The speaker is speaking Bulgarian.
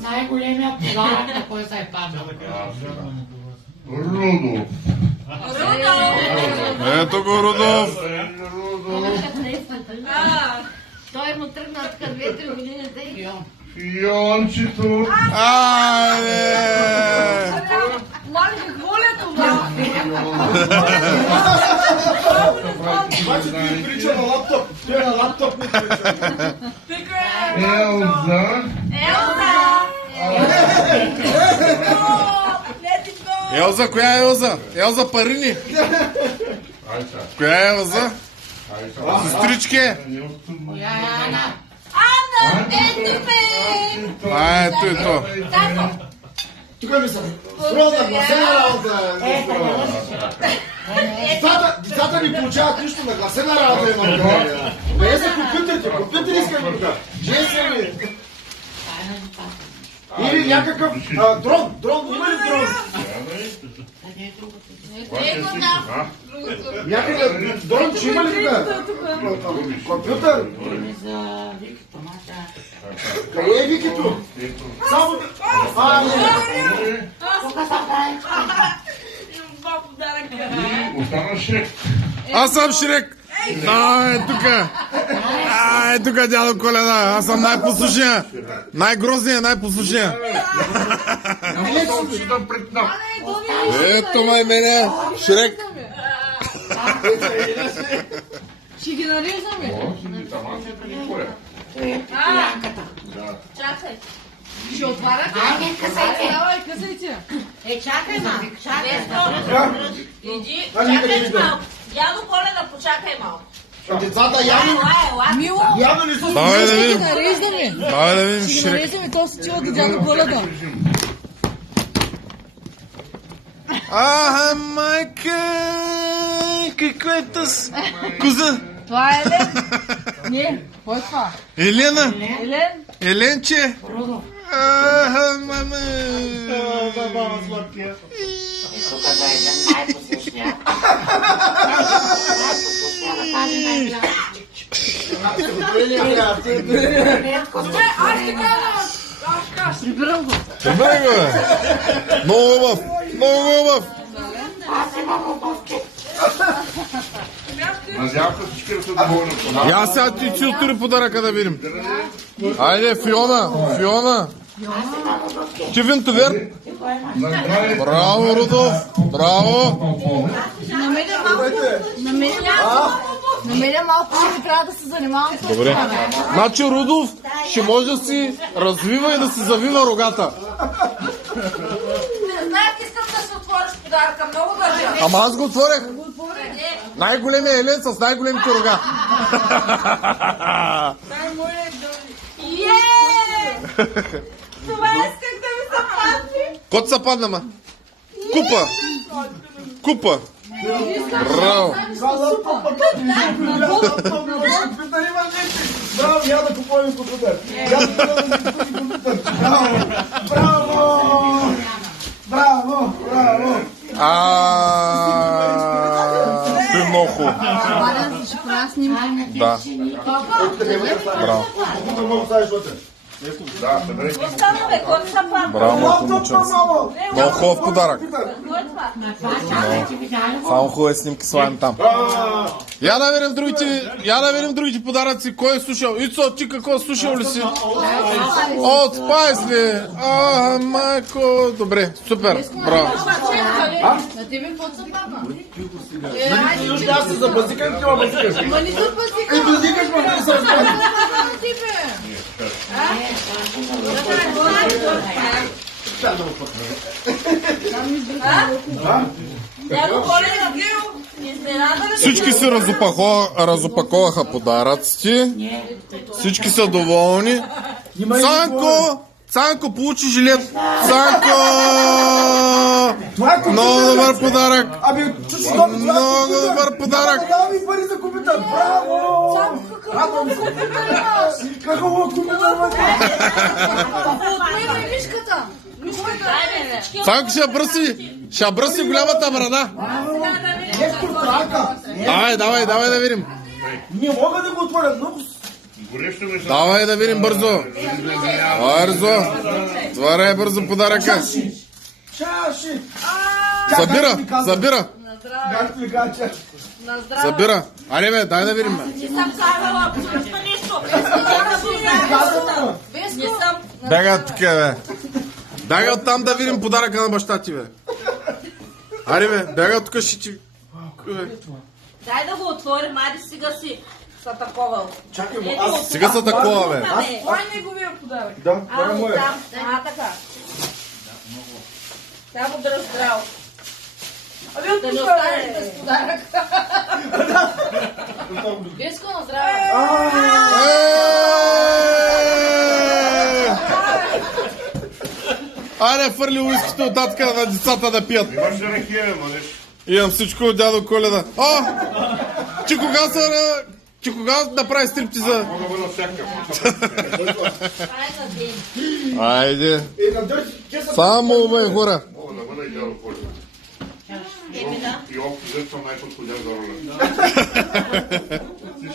Най-големият подарък, на кой се е паднал. Рудов. Ето го Рудов. Той му тръгна така 2-3 години. Фиончето. Айде! Моля, какво ли е това? Обаче ти прилича на лаптоп. Той на лаптоп не прилича. Елза. Елза, коя е Елза? Елза Парини. Айса. Коя е Елза? Айса. Сестрички. Коя е Ана? Ана, ето ме! А, ето и то. Тук ми са. Стройна, гласена работа. Децата не получават нищо, на гласена работа има. Не са компютрите. Компютри искам тук. Жесени. Или някакъв дрон. Дрон, има ли дрон? Някакъв дрон, ще има ли тук? Компютър? За Викито, маша. Къде е Викито? Само... Тук са прави. И остана Шрек. Аз съм Шрек. Ай, тука. Ай, тука дядо Коледа. Аз съм най-послушния. Най-грозния, най-послушния. Да притнап. Ето май мене. Шрек. Ще ги нареждаме. Янката. Чакай. Ще отваряте? Айде, късайте. Давай, късайте. Чакай, ма. Чакай. Иди, чакай малко. Дядо Коледа, почакай малко. Децата явно... Мило, Явно ли са... Давай да ще ги видим. нареждаме. Давай да видим Ще ги Шрек. нареждаме, то се чува до дядо Коледа. Аха, майка. Какво е тъс? Коза. Това е Елен. Не, кой е това? Елена. Елен. Еленче. Рудов. Аха, мама. Тук да е най-послушния. Най-послушния да каже най-голям. Прибирам го. Добре го е. Много хубав. Много хубав. Аз имам обувки. Надявам се всички да са доволни. И аз сега ти отвори подаръка да видим. Айде, Фиона. Фиона. Ти винтовер. Браво, Рудов. Браво. Намеря малко, ще ми трябва да се занимавам с Добре. Значи Рудов ще може да си развива и да си завива рогата. Не знаеш, искам да се отвориш подаръка. Много държа. Ама аз го отворях. Най-големия Елен с най-големите рога. Това исках да ми се падне. Кот се падна, ма? Купа. Купа. Браво. Браво, я да купувам компютър. Браво! Браво! Браво! Ти много хубаво. ще правя снимка. Да. Браво. Не мога да ставиш вътре. Да, съберете. Остана, бе, кой ми се падна? Браво, моето момченце. Много хубав подарък. Кой е това? На това чакайте, видяли го? Само хубави снимки слагам там. Я да видим другите подаръци. Кой е слушал? Ицо, ти какво слушал ли си? От Спайс ли? Майко. Добре, супер. Браво. На тебе какво се падна? Южно аз се забазикам, ти ма базикаш. Ма не се пъсика. И базикаш, ма не се разбира. На тебе. Дядо Коледа, изненада ли си? Всички се разопаковаха подаръците. Всички са доволни. Цанко! Цанко получи жилет. Цанко! Много добър подарък. Абе, чучи добре, Много добър подарък. Дава ми пари за компютър. Браво! Радвам се. Какво му компютър, вътре? Отмива и мишката. Айде, всички Цанко ще бръси голямата брада. Ето трака. Давай да видим. Не мога да го отворя. Много Горещо ми са. Давай да видим бързо. Бързо. Отваряй бързо подаръка. Чаши! Събира. Както ли кажа? На здраве. Събира. Аре бе, дай да видим. Не съм казала, пусна нещо. Не съм. Бега тук, бе. Бега оттам да видим подаръка на баща ти, бе. Аре бе, бега тук ще ти... Дай да го отворим, айде сега си са такова. Чакай, Ето, аз... това Сега са такова, бе. Това е неговия подарък. Да, това е моя. Там. Така. Тя го дръж здраво. Абе, от Да не тук останеш е. без подарък. Деско на здраве. Аре, фърли уиските от татка на децата да пият. Имаш ли ракия, младеж? Имам всичко от дядо Коледа. О! Че кога направи стриптиза? Мога да бъда всякакъв. Това е за ден. Айде. Е, на дърти, Само бе, хора. Мога да бъда и дядо Коля. Еми да. И общо взето съм най-подходящ за роля.